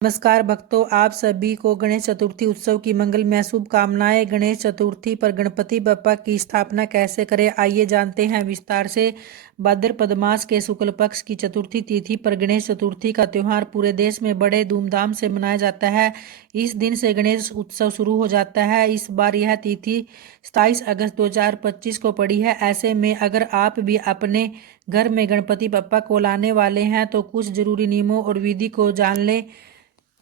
नमस्कार भक्तों, आप सभी को गणेश चतुर्थी उत्सव की मंगलमय शुभकामनाएं। गणेश चतुर्थी पर गणपति बप्पा की स्थापना कैसे करें, आइए जानते हैं विस्तार से। भाद्रपद मास के शुक्ल पक्ष की चतुर्थी तिथि पर गणेश चतुर्थी का त्यौहार पूरे देश में बड़े धूमधाम से मनाया जाता है। इस दिन से गणेश उत्सव शुरू हो जाता है। इस बार यह तिथि 27 अगस्त 2025 को पड़ी है। ऐसे में अगर आप भी अपने घर में गणपति बप्पा को लाने वाले हैं तो कुछ जरूरी नियमों और विधि को जान लें।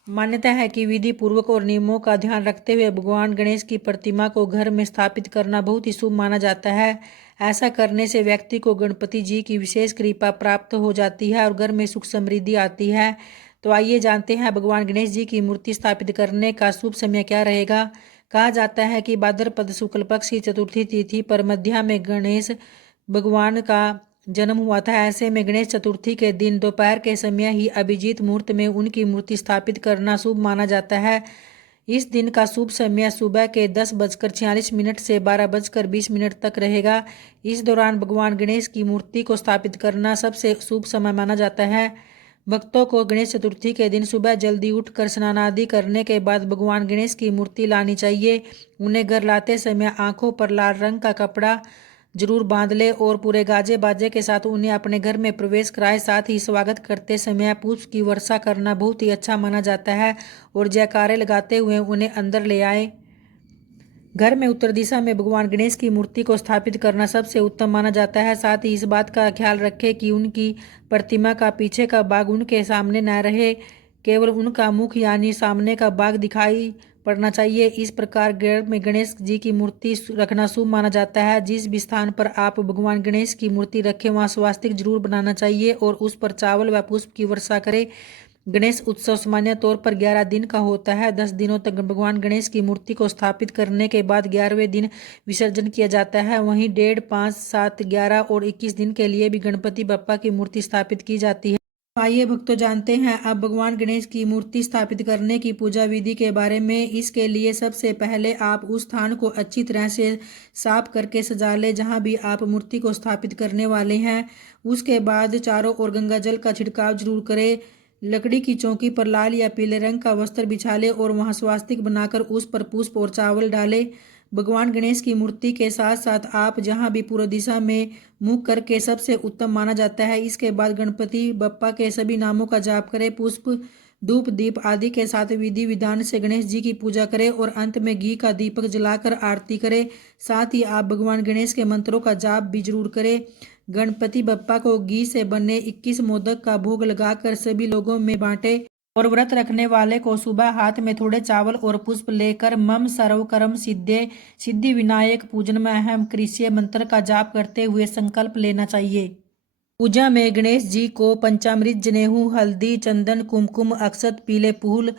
मान्यता है कि विधि पूर्वक और नियमों का ध्यान रखते हुए भगवान गणेश की प्रतिमा को घर में स्थापित करना बहुत ही शुभ माना जाता है। ऐसा करने से व्यक्ति को गणपति जी की विशेष कृपा प्राप्त हो जाती है और घर में सुख समृद्धि आती है। तो आइए जानते हैं भगवान गणेश जी की मूर्ति स्थापित करने का शुभ समय क्या रहेगा। कहा जाता है कि भाद्रपद शुक्ल पक्ष की चतुर्थी तिथि पर मध्या में गणेश भगवान का जन्म हुआ था। ऐसे में गणेश चतुर्थी के दिन दोपहर के समय ही अभिजीत मुहूर्त में उनकी मूर्ति स्थापित करना शुभ माना जाता है। इस दिन का शुभ समय सुबह के 10:46 से 12:20 तक रहेगा। इस दौरान भगवान गणेश की मूर्ति को स्थापित करना सबसे शुभ समय माना जाता है। भक्तों को गणेश चतुर्थी के दिन सुबह जल्दी उठकर स्नान आदि करने के बाद भगवान गणेश की मूर्ति लानी चाहिए। उन्हें घर लाते समय आंखों पर लाल रंग का कपड़ा जरूर बांध ले और पूरे गाजे बाजे के साथ उन्हें अपने घर में प्रवेश कराए। साथ ही स्वागत करते समय पुष्प की वर्षा करना बहुत ही अच्छा माना जाता है और जयकारे लगाते हुए उन्हें अंदर ले आए। घर में उत्तर दिशा में भगवान गणेश की मूर्ति को स्थापित करना सबसे उत्तम माना जाता है। साथ ही इस बात का ख्याल रखें कि उनकी प्रतिमा का पीछे का भाग उनके सामने न रहे, केवल उनका मुख यानी सामने का भाग दिखाई पड़ना चाहिए। इस प्रकार घर में गणेश जी की मूर्ति रखना शुभ माना जाता है। जिस भी स्थान पर आप भगवान गणेश की मूर्ति रखें वहाँ स्वास्तिक जरूर बनाना चाहिए और उस पर चावल व पुष्प की वर्षा करें। गणेश उत्सव सामान्य तौर पर 11 दिन का होता है। 10 दिनों तक भगवान गणेश की मूर्ति को स्थापित करने के बाद 11वें दिन विसर्जन किया जाता है। वहीं 1.5, 5, 7, 11 और 21 दिन के लिए भी गणपति बप्पा की मूर्ति स्थापित की जाती है। आइए भक्तों जानते हैं अब भगवान गणेश की मूर्ति स्थापित करने की पूजा विधि के बारे में। इसके लिए सबसे पहले आप उस स्थान को अच्छी तरह से साफ करके सजा ले जहां भी आप मूर्ति को स्थापित करने वाले हैं। उसके बाद चारों ओर गंगा जल का छिड़काव जरूर करें। लकड़ी की चौकी पर लाल या पीले रंग का वस्त्र बिछा ले और वहां स्वास्तिक बनाकर उस पर पुष्प और चावल डाले। भगवान गणेश की मूर्ति के साथ साथ आप जहां भी पूर्व दिशा में मुख करके सबसे उत्तम माना जाता है। इसके बाद गणपति बप्पा के सभी नामों का जाप करें, पुष्प धूप दीप आदि के साथ विधि विधान से गणेश जी की पूजा करें और अंत में घी का दीपक जलाकर आरती करें। साथ ही आप भगवान गणेश के मंत्रों का जाप भी जरूर करें। गणपति बप्पा को घी से बने 21 मोदक का भोग लगाकर सभी लोगों में बांटे और व्रत रखने वाले को सुबह हाथ में थोड़े चावल और पुष्प लेकर मम सर्व कर्म सिद्धे सिद्धि विनायक पूजन में अहम कृष्य मंत्र का जाप करते हुए संकल्प लेना चाहिए। पूजा में गणेश जी को पंचामृत, जनेऊ, हल्दी, चंदन, कुमकुम, अक्षत, पीले फूल,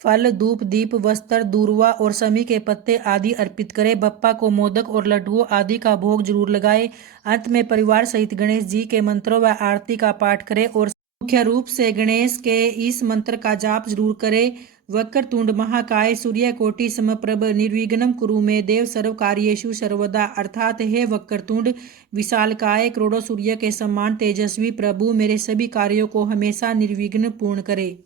फल, धूप दीप, वस्त्र, दूर्वा और समी के पत्ते आदि अर्पित करें। बप्पा को मोदक और लड्डुओं आदि का भोग जरूर लगाए। अंत में परिवार सहित गणेश जी के मंत्रों व आरती का पाठ करें और मुख्य रूप से गणेश के इस मंत्र का जाप जरूर करें। वक्रतुंड महाकाय सूर्यकोटि समप्रभ निर्विघ्नं कुरु मे देव सर्व कार्येषु सर्वदा। अर्थात हे वक्रतुंड विशालकाय करोड़ों सूर्य के समान तेजस्वी प्रभु, मेरे सभी कार्यों को हमेशा निर्विघ्न पूर्ण करे।